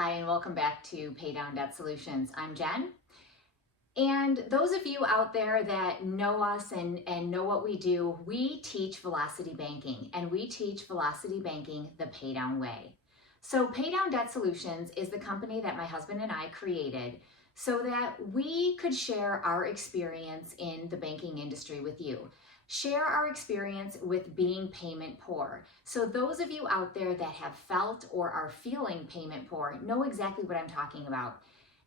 Hi, and welcome back to Pay Down Debt Solutions. I'm Jen. And those of you out there that know us and know what we do, we teach velocity banking, and we teach velocity banking the pay down way. So Pay Down Debt Solutions is the company that my husband and I created so that we could share our experience in the banking industry with you. Share our experience with being payment poor. So those of you out there that have felt or are feeling payment poor know exactly what I'm talking about.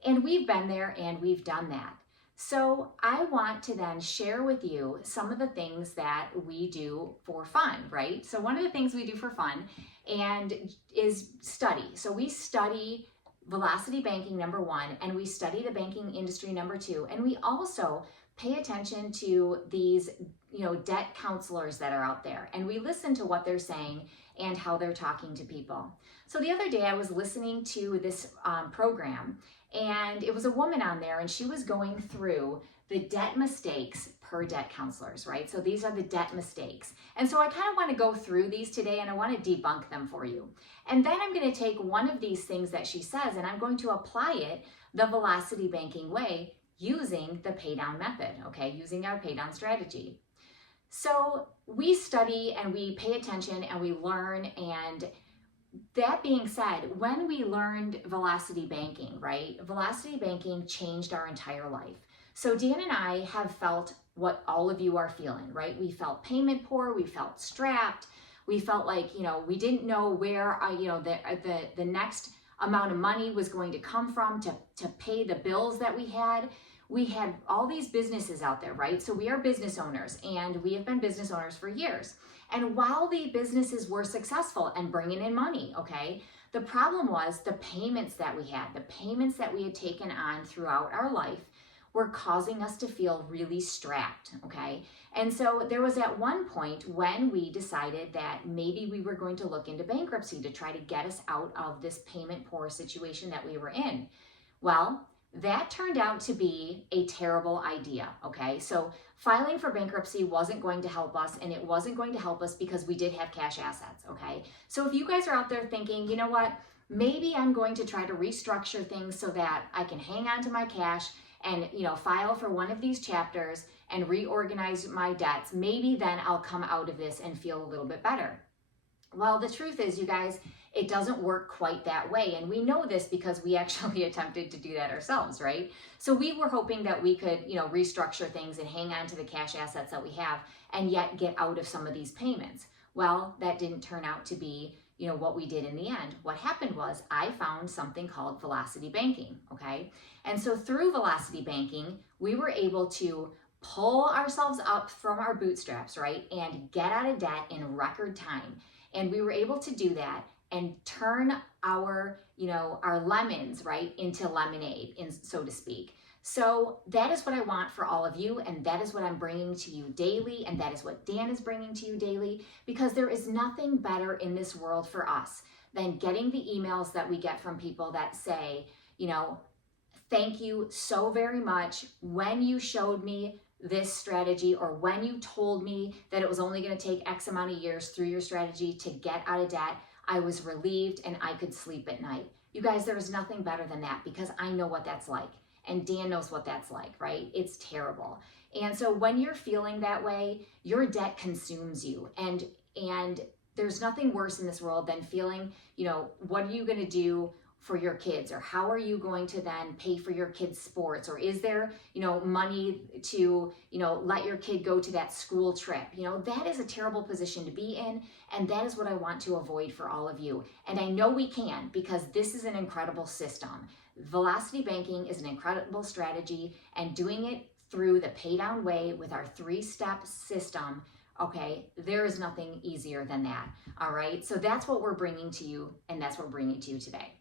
And we've been there and we've done that. So I want to then share with you some of the things that we do for fun, right? So one of the things we do for fun and is study. So we study velocity banking, number one, and we study the banking industry, number two, and we also pay attention to these debt counselors that are out there, and we listen to what they're saying and how they're talking to people. So the other day I was listening to this program, and it was a woman on there, and she was going through the debt mistakes per debt counselors, right? So these are the debt mistakes. And so I kind of want to go through these today, and I want to debunk them for you. And then I'm going to take one of these things that she says, and I'm going to apply it the velocity banking way using the pay down method, okay? Using our pay down strategy. So we study and we pay attention and we learn, and that being said, when we learned velocity banking, right? Velocity banking changed our entire life. So Dan and I have felt what all of you are feeling, right? We felt payment poor, we felt strapped, we felt like, we didn't know where, the next amount of money was going to come from to pay the bills that we had. We had all these businesses out there, right? So we are business owners, and we have been business owners for years. And while the businesses were successful and bringing in money, okay, the problem was the payments that we had taken on throughout our life were causing us to feel really strapped, okay? And so there was at one point when we decided that maybe we were going to look into bankruptcy to try to get us out of this payment poor situation that we were in. Well, that turned out to be a terrible idea, okay? So filing for bankruptcy wasn't going to help us, and it wasn't going to help us because we did have cash assets, okay? So if you guys are out there thinking, you know what, maybe I'm going to try to restructure things so that I can hang on to my cash and, file for one of these chapters and reorganize my debts, maybe then I'll come out of this and feel a little bit better. Well, the truth is, you guys, it doesn't work quite that way. And we know this because we actually attempted to do that ourselves, right? So we were hoping that we could, restructure things and hang on to the cash assets that we have and yet get out of some of these payments. Well, that didn't turn out to be, what we did in the end. What happened was I found something called velocity banking, okay? And so through velocity banking, we were able to pull ourselves up from our bootstraps, right? And get out of debt in record time. And we were able to do that and turn our lemons, right, into lemonade, so to speak. So that is what I want for all of you, and that is what I'm bringing to you daily, and that is what Dan is bringing to you daily, because there is nothing better in this world for us than getting the emails that we get from people that say, thank you so very much. When you showed me this strategy, or when you told me that it was only going to take X amount of years through your strategy to get out of debt, I was relieved and I could sleep at night. You guys, there is nothing better than that, because I know what that's like, and Dan knows what that's like, right? It's terrible. And so when you're feeling that way, your debt consumes you, and there's nothing worse in this world than feeling, what are you going to do for your kids, or how are you going to then pay for your kids' sports, or is there, money to, let your kid go to that school trip? That is a terrible position to be in, and that is what I want to avoid for all of you. And I know we can, because this is an incredible system. Velocity banking is an incredible strategy, and doing it through the pay down way with our 3-step system, okay, there is nothing easier than that, all right? So that's what we're bringing to you, and that's what we're bringing to you today.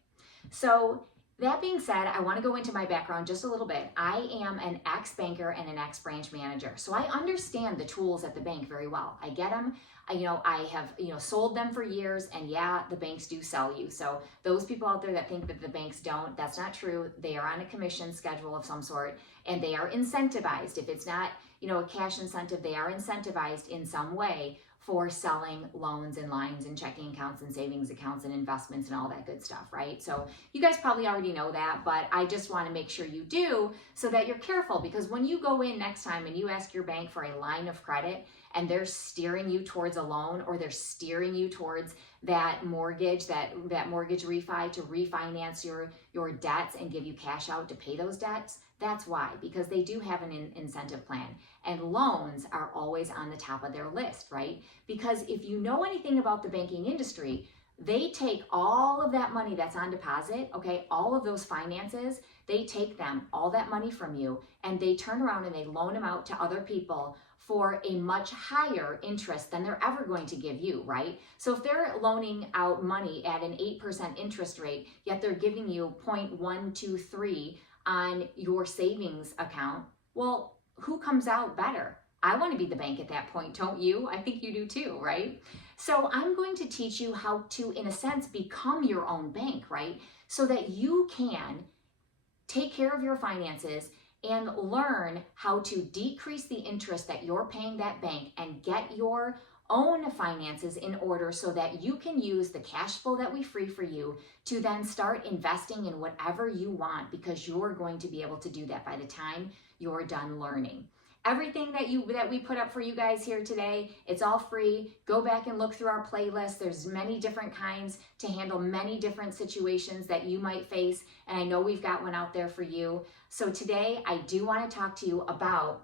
So that being said, I want to go into my background just a little bit. I am an ex-banker and an ex-branch manager. So I understand the tools at the bank very well. I get them. I have, sold them for years, and yeah, the banks do sell you. So those people out there that think that the banks don't, that's not true. They are on a commission schedule of some sort, and they are incentivized. If it's not, a cash incentive, they are incentivized in some way for selling loans and lines and checking accounts and savings accounts and investments and all that good stuff, right? So you guys probably already know that, but I just want to make sure you do so that you're careful, because when you go in next time and you ask your bank for a line of credit and they're steering you towards a loan, or they're steering you towards that mortgage, that mortgage refi to refinance your debts and give you cash out to pay those debts, that's why, because they do have an incentive plan, and loans are always on the top of their list, right? Because if you know anything about the banking industry, they take all of that money that's on deposit, okay, all of those finances, they take them, all that money from you, and they turn around and they loan them out to other people for a much higher interest than they're ever going to give you, right? So if they're loaning out money at an 8% interest rate, yet they're giving you 0.123 on your savings account, well, who comes out better? I want to be the bank at that point, don't you? I think you do too, right? So I'm going to teach you how to, in a sense, become your own bank, right? So that you can take care of your finances and learn how to decrease the interest that you're paying that bank and get your own finances in order so that you can use the cash flow that we free for you to then start investing in whatever you want, because you're going to be able to do that by the time you're done learning. Everything that we put up for you guys here today, it's all free. Go back and look through our playlist. There's many different kinds to handle many different situations that you might face, and I know we've got one out there for you. So today I do want to talk to you about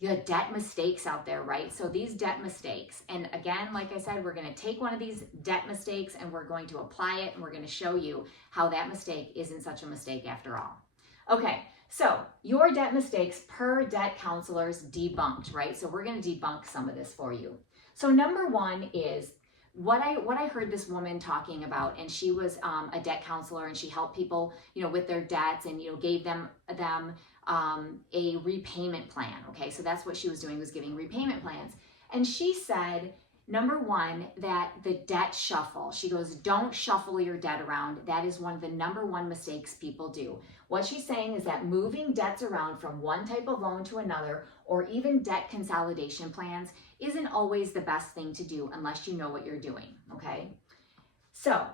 the debt mistakes out there, right? So these debt mistakes, and again, like I said, we're going to take one of these debt mistakes and we're going to apply it, and we're going to show you how that mistake isn't such a mistake after all. Okay, so your debt mistakes per debt counselors debunked, right? So we're going to debunk some of this for you. So number one is what I heard this woman talking about, and she was a debt counselor, and she helped people, with their debts, and gave them a repayment plan. Okay, so that's what she was doing, was giving repayment plans. And she said, number one, that the debt shuffle. She goes, don't shuffle your debt around. That is one of the number one mistakes people do. What she's saying is that moving debts around from one type of loan to another, or even debt consolidation plans, isn't always the best thing to do unless you know what you're doing, okay? So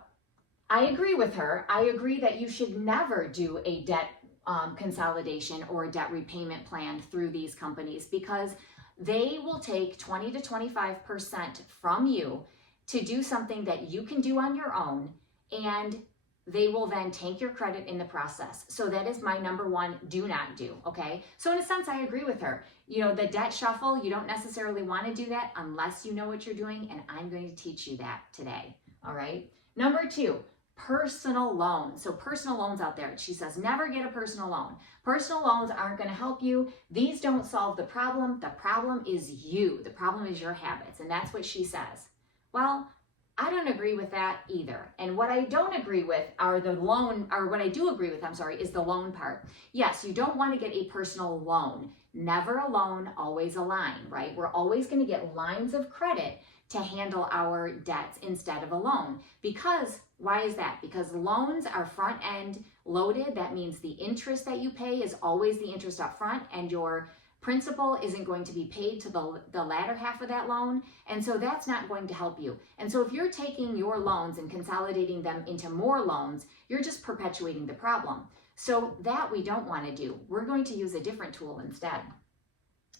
I agree with her. I agree that you should never do a debt consolidation or a debt repayment plan through these companies, because they will take 20 to 25% from you to do something that you can do on your own, and they will then tank your credit in the process. So that is my number one, do not do, okay? So in a sense, I agree with her. The debt shuffle, you don't necessarily want to do that unless you know what you're doing, and I'm going to teach you that today, all right? Number two, personal loans. So personal loans out there, she says, never get a personal loan. Personal loans aren't going to help you. These don't solve the problem. The problem is you. The problem is your habits, and that's what she says. Well, I don't agree with that either. And what I don't agree with are what I do agree with, is the loan part. Yes, you don't want to get a personal loan. Never a loan, always a line, right? We're always going to get lines of credit to handle our debts instead of a loan. Because, why is that? Because loans are front end loaded. That means the interest that you pay is always the interest up front, and your principal isn't going to be paid to the latter half of that loan. And so that's not going to help you. And so if you're taking your loans and consolidating them into more loans, you're just perpetuating the problem. So that we don't want to do. We're going to use a different tool instead.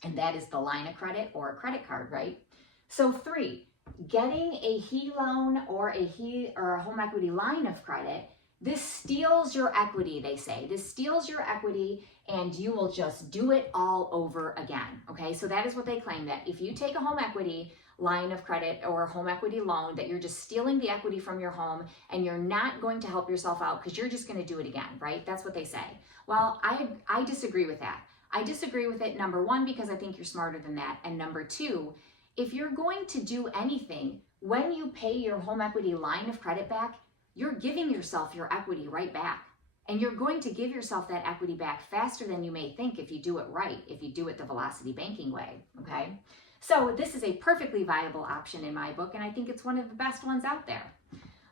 And that is the line of credit or a credit card, right? So three, getting a HE loan or a home equity line of credit, this steals your equity, they say. This steals your equity, and you will just do it all over again, okay? So that is what they claim, that if you take a home equity line of credit or a home equity loan, that you're just stealing the equity from your home, and you're not going to help yourself out because you're just going to do it again, right? That's what they say. Well, I disagree with that. I disagree with it, number one, because I think you're smarter than that, and number two, if you're going to do anything, when you pay your home equity line of credit back, you're giving yourself your equity right back. And you're going to give yourself that equity back faster than you may think if you do it right, if you do it the Velocity Banking way, okay? So this is a perfectly viable option in my book, and I think it's one of the best ones out there.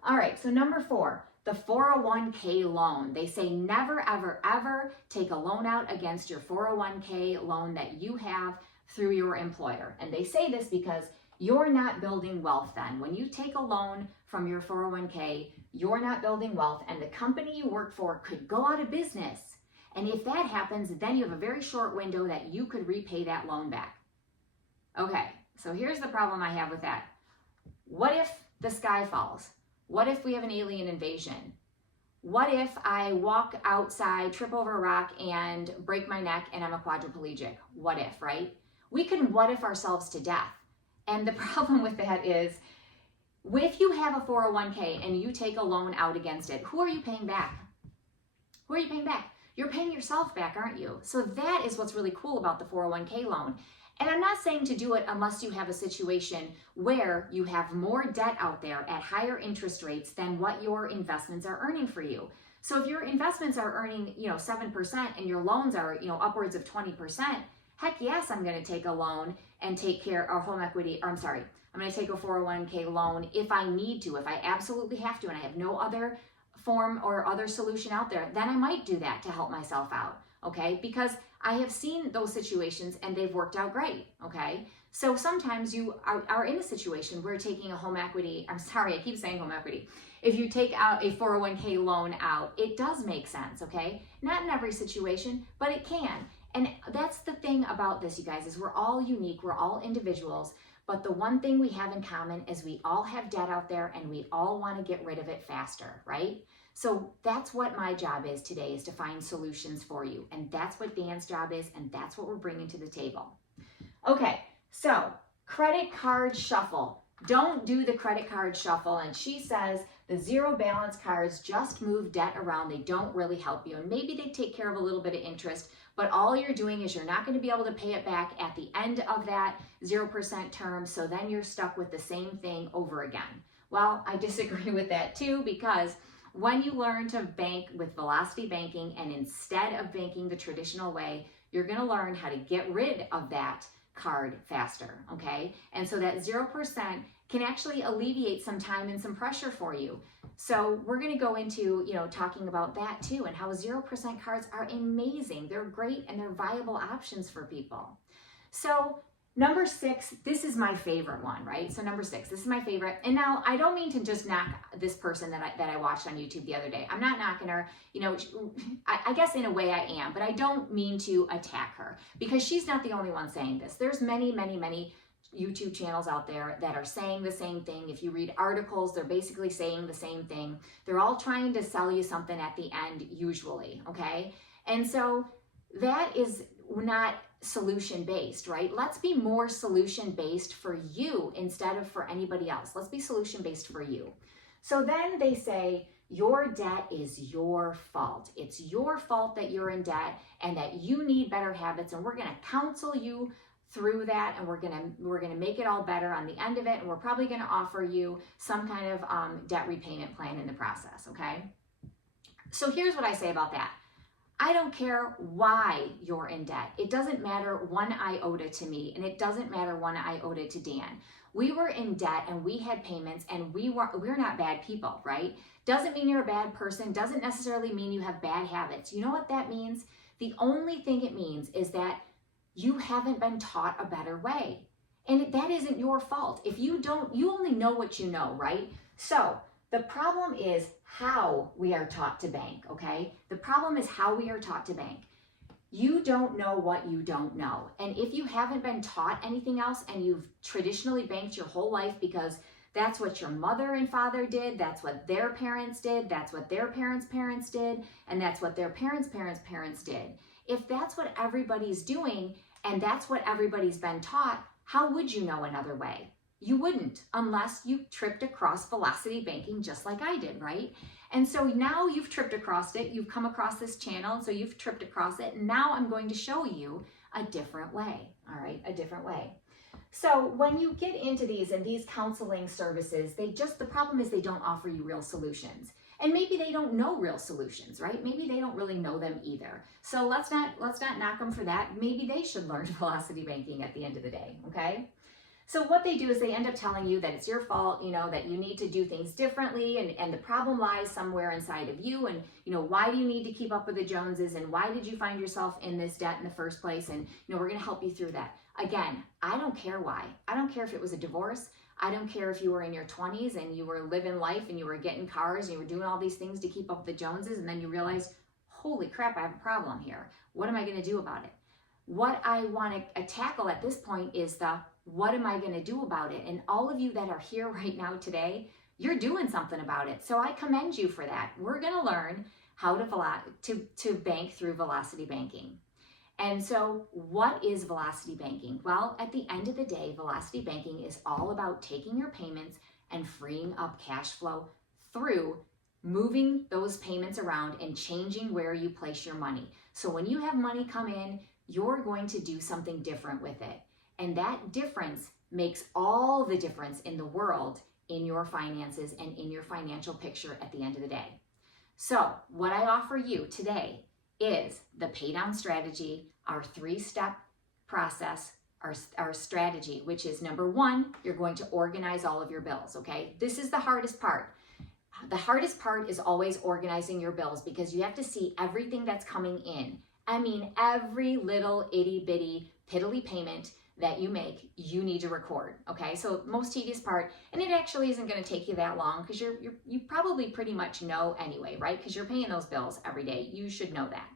All right, so number four, the 401k loan. They say never, ever, ever take a loan out against your 401k loan that you have through your employer. And they say this because you're not building wealth then. When you take a loan from your 401k, you're not building wealth, and the company you work for could go out of business. And if that happens, then you have a very short window that you could repay that loan back. Okay, so here's the problem I have with that. What if the sky falls? What if we have an alien invasion? What if I walk outside, trip over a rock, and break my neck, and I'm a quadriplegic? What if, right? We can what if ourselves to death. And the problem with that is, if you have a 401k and you take a loan out against it, who are you paying back? Who are you paying back? You're paying yourself back, aren't you? So that is what's really cool about the 401k loan. And I'm not saying to do it unless you have a situation where you have more debt out there at higher interest rates than what your investments are earning for you. So if your investments are earning, 7% and your loans are, upwards of 20%, heck yes, I'm going to take a loan and take care of home equity, I'm going to take a 401k loan if I need to, if I absolutely have to, and I have no other form or other solution out there, then I might do that to help myself out, okay? Because I have seen those situations and they've worked out great, okay? So sometimes you are in a situation where taking a home equity, I keep saying home equity. If you take out a 401k loan out, it does make sense, okay? Not in every situation, but it can. And that's the thing about this, you guys, is we're all unique, we're all individuals, but the one thing we have in common is we all have debt out there and we all want to get rid of it faster, right? So that's what my job is today, is to find solutions for you. And that's what Dan's job is, and that's what we're bringing to the table. Okay, so credit card shuffle. Don't do the credit card shuffle. And she says the zero balance cards just move debt around. They don't really help you. And maybe they take care of a little bit of interest, but all you're doing is you're not going to be able to pay it back at the end of that 0% term. So then you're stuck with the same thing over again. Well, I disagree with that too, because when you learn to bank with velocity banking, and instead of banking the traditional way, you're going to learn how to get rid of that card faster, okay? And so that 0% can actually alleviate some time and some pressure for you. So we're going to go into, talking about that too, and how 0% cards are amazing. They're great and they're viable options for people. So number 6, this is my favorite one, right? So number 6, this is my favorite. And now I don't mean to just knock this person that I watched on YouTube the other day. I'm not knocking her, I guess in a way I am, but I don't mean to attack her, because she's not the only one saying this. There's many, many, many YouTube channels out there that are saying the same thing. If you read articles, they're basically saying the same thing. They're all trying to sell you something at the end, usually, okay? And so that is not solution-based, right? Let's be more solution-based for you instead of for anybody else. Let's be solution-based for you. So then they say, your debt is your fault. It's your fault that you're in debt and that you need better habits, and we're going to counsel you through that, and we're gonna make it all better on the end of it, and we're probably going to offer you some kind of debt repayment plan in the process, okay? So here's what I say about that. I don't care why you're in debt. It doesn't matter 1 iota to me, and it doesn't matter 1 iota to Dan. We were in debt and we had payments, and we're not bad people, right? Doesn't mean you're a bad person, doesn't necessarily mean you have bad habits. You know what that means? The only thing it means is that you haven't been taught a better way. And that isn't your fault. If you don't, you only know what you know, right? So the problem is how we are taught to bank, okay? The problem is how we are taught to bank. You don't know what you don't know. And if you haven't been taught anything else, and you've traditionally banked your whole life because that's what your mother and father did, that's what their parents did, that's what their parents' parents did, and that's what their parents' parents' did. If that's what everybody's doing, and that's what everybody's been taught, how would you know another way? You wouldn't, unless you tripped across velocity banking just like I did, right? And so now you've tripped across it, you've come across this channel, and so you've tripped across it, and now I'm going to show you a different way, all right? A different way. So when you get into these and these counseling services, the problem is they don't offer you real solutions. And maybe they don't know real solutions, right? Maybe they don't really know them either. So let's not knock them for that. Maybe they should learn velocity banking at the end of the day, okay? So what they do is they end up telling you that it's your fault, that you need to do things differently, and the problem lies somewhere inside of you, and why do you need to keep up with the Joneses, and why did you find yourself in this debt in the first place, and we're going to help you through that. Again, I don't care why. I don't care if it was a divorce. I don't care if you were in your 20s and you were living life and you were getting cars and you were doing all these things to keep up with the Joneses, and then you realize, holy crap, I have a problem here. What am I going to do about it? What I want to tackle at this point is what am I going to do about it? And all of you that are here right now today, you're doing something about it. So I commend you for that. We're going to learn how to bank through velocity banking. And so what is velocity banking? Well, at the end of the day, velocity banking is all about taking your payments and freeing up cash flow through moving those payments around and changing where you place your money. So when you have money come in, you're going to do something different with it. And that difference makes all the difference in the world in your finances and in your financial picture at the end of the day. So what I offer you today is the pay down strategy, our 3-step process, our strategy, which is number 1, you're going to organize all of your bills, okay? This is the hardest part. The hardest part is always organizing your bills, because you have to see everything that's coming in. I mean, every little itty bitty piddly payment that you make, you need to record, okay? So most tedious part, and it actually isn't going to take you that long, because you probably pretty much know anyway, right? Because you're paying those bills every day. You should know that.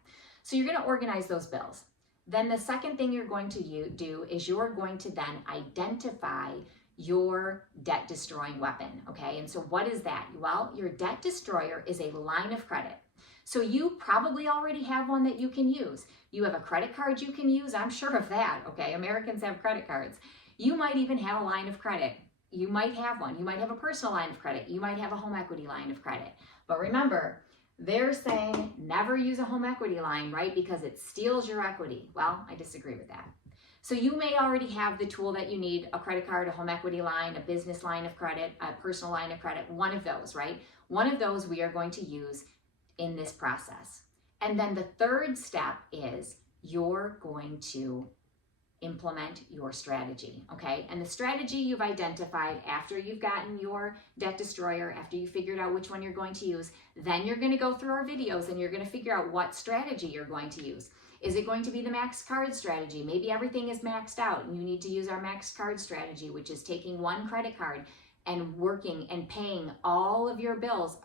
So you're going to organize those bills. Then the second thing you're going to do is you're going to then identify your debt destroying weapon, okay? And so what is that? Well, your debt destroyer is a line of credit. So you probably already have one that you can use. You have a credit card you can use. I'm sure of that, okay? Americans have credit cards. You might even have a line of credit. You might have one. You might have a personal line of credit. You might have a home equity line of credit. But remember, they're saying never use a home equity line, right? Because it steals your equity. Well, I disagree with that. So you may already have the tool that you need, a credit card, a home equity line, a business line of credit, a personal line of credit, one of those, right? One of those we are going to use in this process. And then the third step is you're going to implement your strategy, okay? And the strategy you've identified after you've gotten your debt destroyer, after you figured out which one you're going to use, then you're going to go through our videos and you're going to figure out what strategy you're going to use. Is it going to be the max card strategy? Maybe everything is maxed out and you need to use our max card strategy, which is taking one credit card and working and paying all of your bills,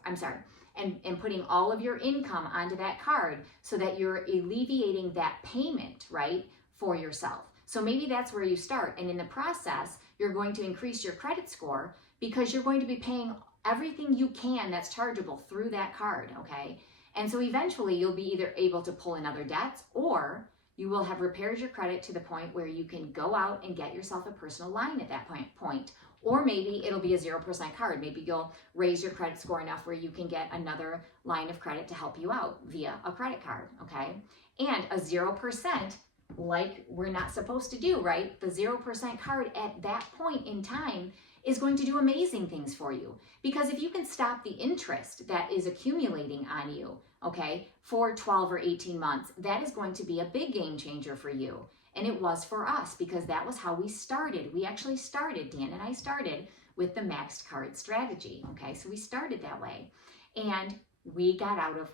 and putting all of your income onto that card so that you're alleviating that payment, right, for yourself. So maybe that's where you start. And in the process, you're going to increase your credit score because you're going to be paying everything you can that's chargeable through that card, okay? And so eventually you'll be either able to pull in other debts, or you will have repaired your credit to the point where you can go out and get yourself a personal line at that point. Or maybe it'll be a 0% card. Maybe you'll raise your credit score enough where you can get another line of credit to help you out via a credit card, okay? And a 0%, like we're not supposed to do, right? The 0% card at that point in time is going to do amazing things for you. Because if you can stop the interest that is accumulating on you, okay, for 12 or 18 months, that is going to be a big game changer for you. And it was for us, because that was how we started. We actually started, Dan and I started with the maxed card strategy, okay? So we started that way. And we got out of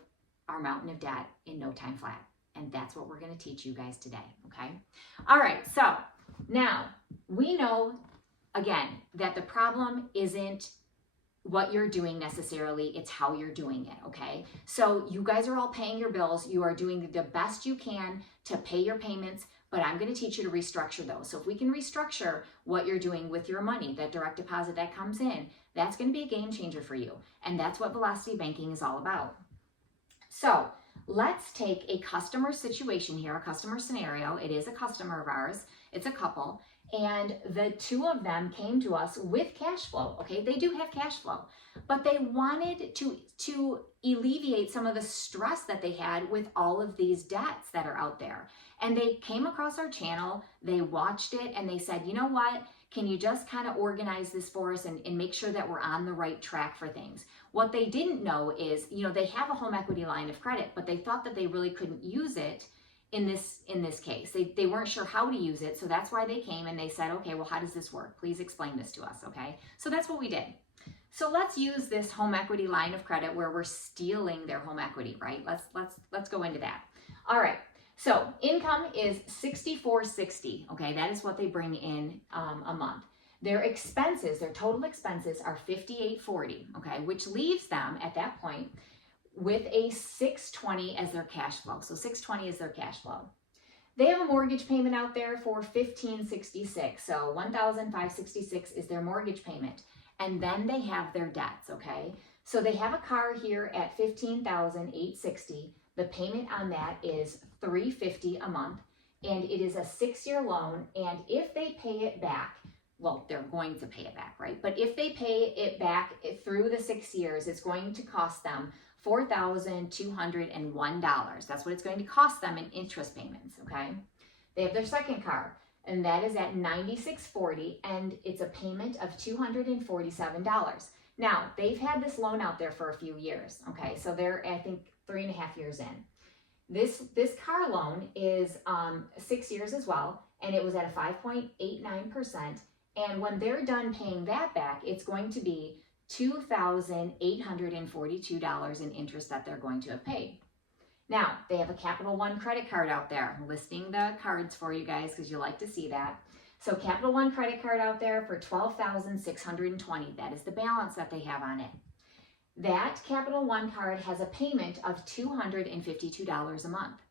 our mountain of debt in no time flat. And that's what we're going to teach you guys today, okay? All right, so now we know, again, that the problem isn't what you're doing necessarily, it's how you're doing it, okay? So you guys are all paying your bills. You are doing the best you can to pay your payments, but I'm going to teach you to restructure those. So if we can restructure what you're doing with your money, that direct deposit that comes in, that's going to be a game changer for you. And that's what velocity banking is all about. So let's take a customer situation here, a customer scenario. It is a customer of ours. It's a couple. And the two of them came to us with cash flow, okay? They do have cash flow, but they wanted to alleviate some of the stress that they had with all of these debts that are out there. And they came across our channel, they watched it, and they said, you know what? Can you just kind of organize this for us and make sure that we're on the right track for things? What they didn't know is, they have a home equity line of credit, but they thought that they really couldn't use it in this case. They weren't sure how to use it, so that's why they came and they said, okay, well, how does this work? Please explain this to us, okay? So that's what we did. So let's use this home equity line of credit where we're stealing their home equity, right? Let's go into that. All right. So income is $64.60, okay? That is what they bring in a month. Their expenses, their total expenses are $58.40, okay? Which leaves them at that point with a $620 as their cash flow. So $620 is their cash flow. They have a mortgage payment out there for $1,566. So $1,566 is their mortgage payment. And then they have their debts, okay? So they have a car here at $15,860. The payment on that is $350 a month, and it is a 6-year loan. And if they pay it back, well, they're going to pay it back, right? But if they pay it back through the 6 years, it's going to cost them $4,201. That's what it's going to cost them in interest payments, okay? They have their second car, and that is at $96.40, and it's a payment of $247. Now, they've had this loan out there for a few years, okay? So they're, I think, 3.5 years in. This car loan is 6 years as well, and it was at a 5.89%. And when they're done paying that back, it's going to be $2,842 in interest that they're going to have paid. Now, they have a Capital One credit card out there. I'm listing the cards for you guys because you like to see that. So Capital One credit card out there for $12,620. That is the balance that they have on it. That Capital One card has a payment of $252 a month.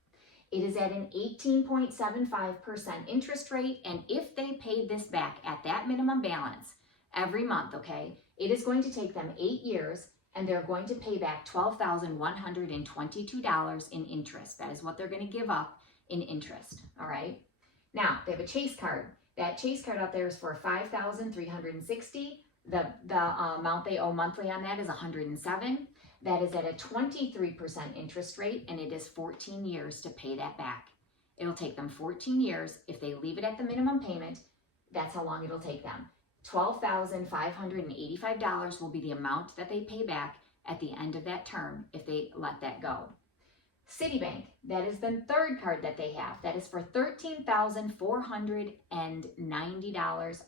It is at an 18.75% interest rate, and if they paid this back at that minimum balance every month, okay, it is going to take them 8 years, and they're going to pay back $12,122 in interest. That is what they're going to give up in interest, all right? Now, they have a Chase card. That Chase card out there is for $5,360. The amount they owe monthly on that is $107. That is at a 23% interest rate, and it is 14 years to pay that back. It'll take them 14 years. If they leave it at the minimum payment, that's how long it'll take them. $12,585 will be the amount that they pay back at the end of that term if they let that go. Citibank, that is the third card that they have. That is for $13,490.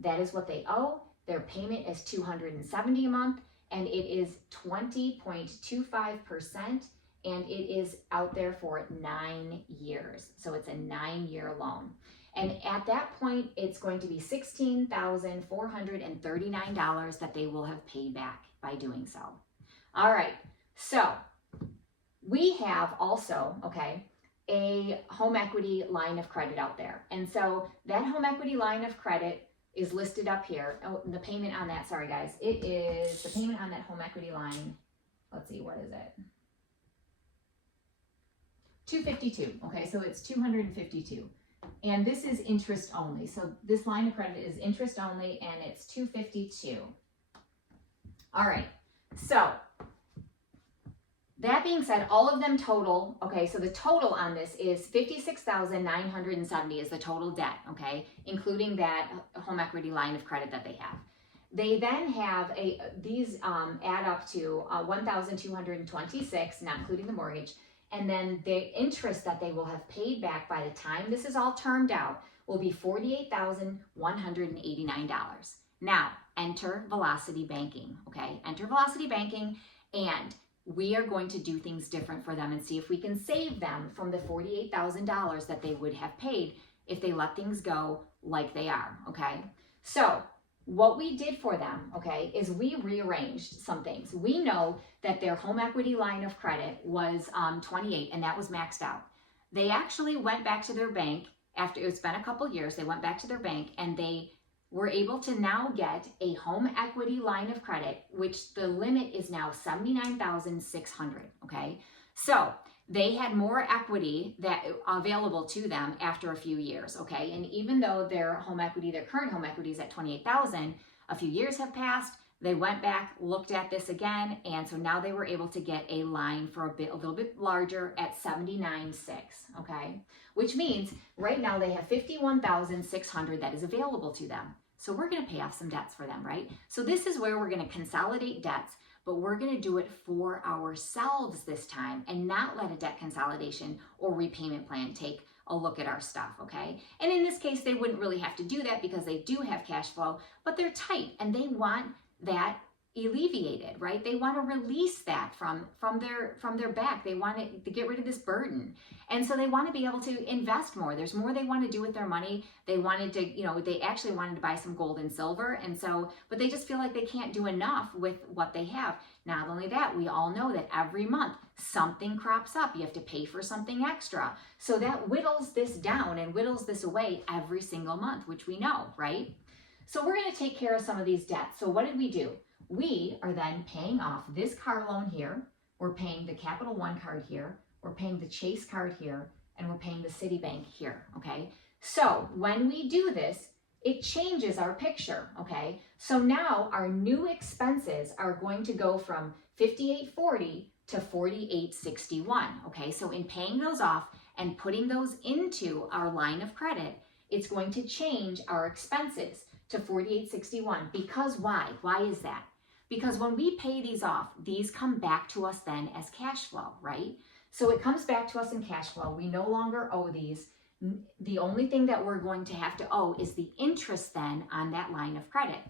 That is what they owe. Their payment is $270 a month, and it is 20.25%, and it is out there for 9 years. So it's a 9-year loan. And at that point, it's going to be $16,439 that they will have paid back by doing so. All right, so we have also, okay, a home equity line of credit out there. And so that home equity line of credit is listed up here. Oh, the payment on that, sorry guys, it is the payment on that home equity line. Let's see, what is it? $252. Okay, so it's $252. And this is interest only. So this line of credit is interest only, and it's $252. All right, so that being said, all of them total, okay, so the total on this is $56,970 is the total debt, okay, including that home equity line of credit that they have. They then have these add up to $1,226, not including the mortgage, and then the interest that they will have paid back by the time this is all termed out will be $48,189. Now, enter Velocity Banking, okay? Enter Velocity Banking, and we are going to do things different for them and see if we can save them from the $48,000 that they would have paid if they let things go like they are, okay? So what we did for them, okay, is we rearranged some things. We know that their home equity line of credit was 28, and that was maxed out. They actually went back to their bank after it's been a couple years. They went back to their bank, and they were able to now get a home equity line of credit, which the limit is now $79,600, okay? So they had more equity that available to them after a few years, okay? And even though their home equity, their current home equity is at $28,000, a few years have passed, they went back, looked at this again, and so now they were able to get a line for a little bit larger at $79,600, okay? Which means right now they have $51,600 that is available to them. So we're going to pay off some debts for them, right? So this is where we're going to consolidate debts but we're going to do it for ourselves this time and not let a debt consolidation or repayment plan take a look at our stuff, okay? And in this case, they wouldn't really have to do that because they do have cash flow, but they're tight and they want that alleviated, right? They want to release that from their back. They want to get rid of this burden. And so they want to be able to invest more. There's more they want to do with their money. They wanted to, they actually wanted to buy some gold and silver. And so, but they just feel like they can't do enough with what they have. Not only that, we all know that every month something crops up. You have to pay for something extra. So that whittles this down and whittles this away every single month, which we know, right? So we're going to take care of some of these debts. So what did we do? We are then paying off this car loan here. We're paying the Capital One card here. We're paying the Chase card here. And we're paying the Citibank here, okay? So when we do this, it changes our picture, okay? So now our new expenses are going to go from $58.40 to $48.61, okay? So in paying those off and putting those into our line of credit, it's going to change our expenses to $48.61. Because why? Why is that? Because when we pay these off, these come back to us then as cash flow, right? So it comes back to us in cash flow. We no longer owe these. The only thing that we're going to have to owe is the interest then on that line of credit.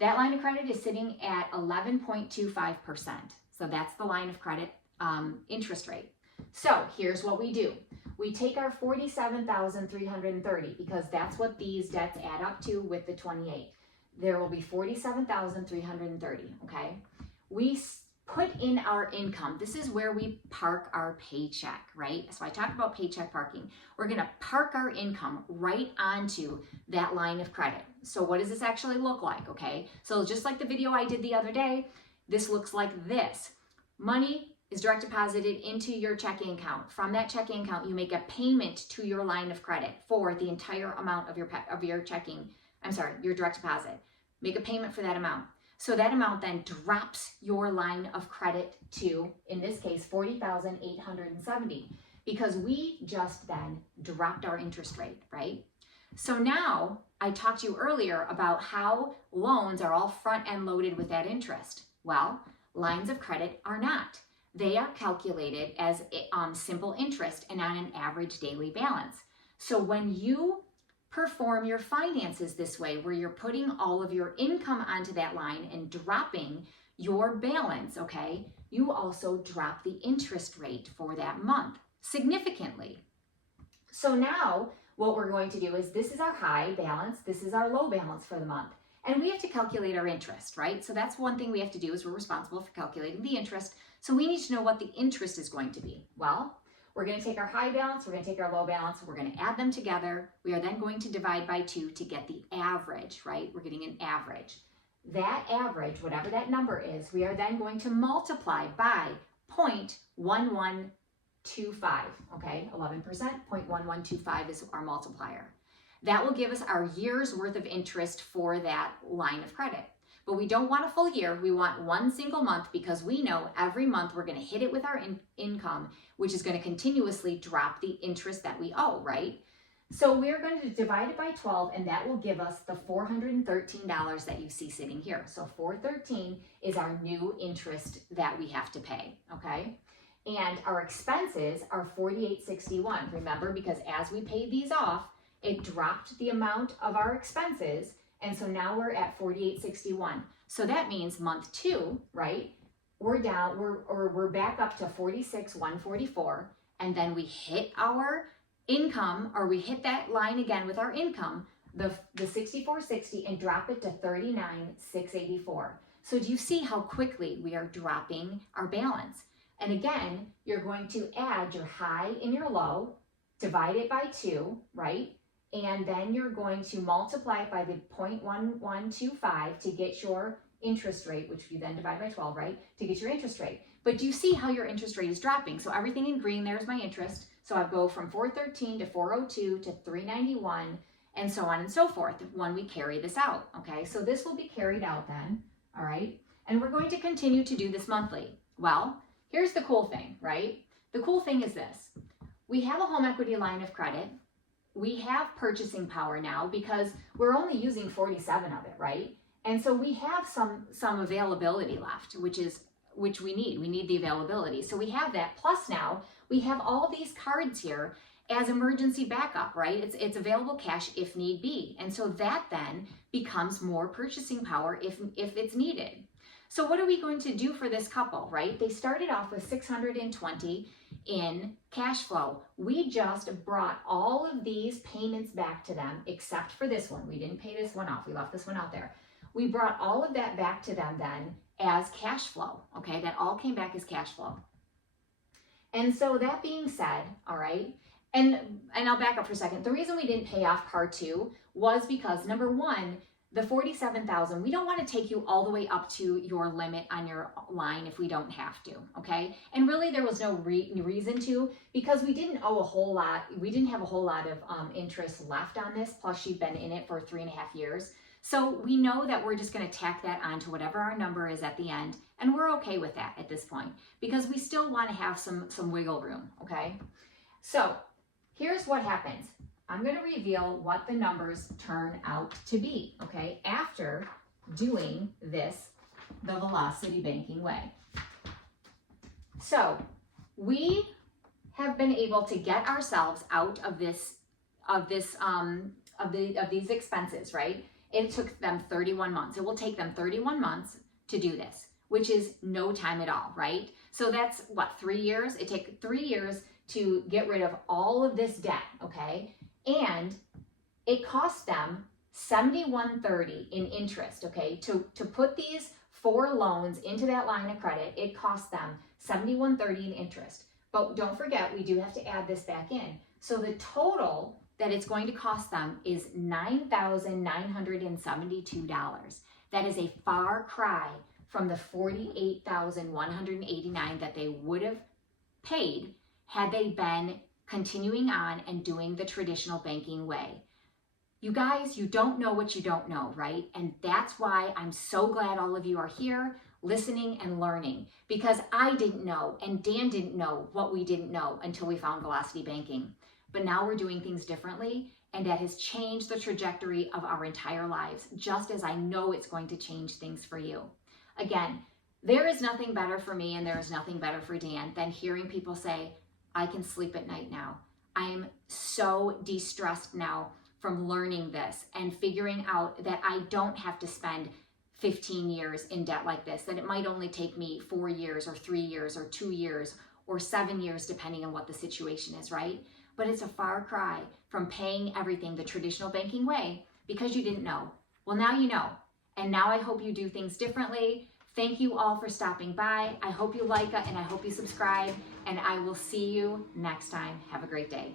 That line of credit is sitting at 11.25%. So that's the line of credit interest rate. So here's what we do. We take our $47,330 because that's what these debts add up to with the 28. There will be $47,330, okay? We put in our income. This is where we park our paycheck, right? So I talked about paycheck parking. We're gonna park our income right onto that line of credit. So what does this actually look like, okay? So just like the video I did the other day, this looks like this. Money is direct deposited into your checking account. From that checking account, you make a payment to your line of credit for the entire amount of your direct deposit. Make a payment for that amount. So that amount then drops your line of credit to, in this case, $40,870, because we just then dropped our interest rate, right? So now I talked to you earlier about how loans are all front end loaded with that interest. Well, lines of credit are not. They are calculated as simple interest and on an average daily balance. So when you perform your finances this way, where you're putting all of your income onto that line and dropping your balance, okay, you also drop the interest rate for that month significantly. So now what we're going to do is, this is our high balance, this is our low balance for the month. And we have to calculate our interest, right? So that's one thing we have to do, is we're responsible for calculating the interest. So we need to know what the interest is going to be. Well, we're going to take our high balance, we're going to take our low balance, we're going to add them together. We are then going to divide by 2 to get the average, right? We're getting an average. That average, whatever that number is, we are then going to multiply by 0.1125, okay? 11%, 0.1125 is our multiplier. That will give us our year's worth of interest for that line of credit. But we don't want a full year, we want one single month, because we know every month we're going to hit it with our income, which is going to continuously drop the interest that we owe, right? So we're going to divide it by 12, and that will give us the $413 that you see sitting here. So $413 is our new interest that we have to pay, okay? And our expenses are $48.61, remember, because as we paid these off, it dropped the amount of our expenses. And so now we're at $48.61. So that means month 2, right? We're back up to $46,144, and then we hit our income, or we hit that line again with our income, the $64.60, and drop it to $39,684. So do you see how quickly we are dropping our balance? And again, you're going to add your high and your low, divide it by 2, right? And then you're going to multiply it by the 0.1125 to get your interest rate, which you then divide by 12, right? To get your interest rate. But do you see how your interest rate is dropping? So everything in green, there's my interest. So I go from 413 to 402 to 391, and so on and so forth when we carry this out, okay? So this will be carried out then, all right? And we're going to continue to do this monthly. Well, here's the cool thing, right? The cool thing is this. We have a home equity line of credit. We have purchasing power now because we're only using 47 of it, right? And so we have some availability left, which we need. We need the availability. So we have that. Plus now we have all these cards here as emergency backup, right? It's available cash if need be. And so that then becomes more purchasing power if it's needed. So what are we going to do for this couple, right? They started off with $620 in cash flow. We just brought all of these payments back to them, except for this one. We didn't pay this one off. We left this one out there. We brought all of that back to them then as cash flow, okay? That all came back as cash flow. And so that being said, all right, and I'll back up for a second. The reason we didn't pay off part 2 was because, number one, the $47,000, we don't want to take you all the way up to your limit on your line if we don't have to, okay? And really there was no reason to, because we didn't owe a whole lot. We didn't have a whole lot of interest left on this, plus she'd been in it for 3.5 years. So we know that we're just going to tack that on to whatever our number is at the end, and we're okay with that at this point, because we still want to have some wiggle room, okay? So here's what happens. I'm going to reveal what the numbers turn out to be, okay, after doing this the velocity banking way. So we have been able to get ourselves out of these expenses, right? It took them 31 months. It will take them 31 months to do this, which is no time at all, right? So that's what, 3 years? It takes 3 years to get rid of all of this debt, okay? And it cost them $71.30 in interest, okay? To put these 4 loans into that line of credit, it cost them $71.30 in interest. But don't forget, we do have to add this back in. So the total that it's going to cost them is $9,972. That is a far cry from the $48,189 that they would have paid had they been continuing on and doing the traditional banking way. You guys, you don't know what you don't know, right? And that's why I'm so glad all of you are here listening and learning, because I didn't know and Dan didn't know what we didn't know until we found Velocity Banking. But now we're doing things differently, and that has changed the trajectory of our entire lives, just as I know it's going to change things for you. Again, there is nothing better for me and there is nothing better for Dan than hearing people say, I can sleep at night now. I am so de-stressed now from learning this and figuring out that I don't have to spend 15 years in debt like this, that it might only take me 4 years or 3 years or 2 years or 7 years, depending on what the situation is, right? But it's a far cry from paying everything the traditional banking way because you didn't know. Well, now you know. And now I hope you do things differently. Thank you all for stopping by. I hope you like it and I hope you subscribe, and I will see you next time. Have a great day.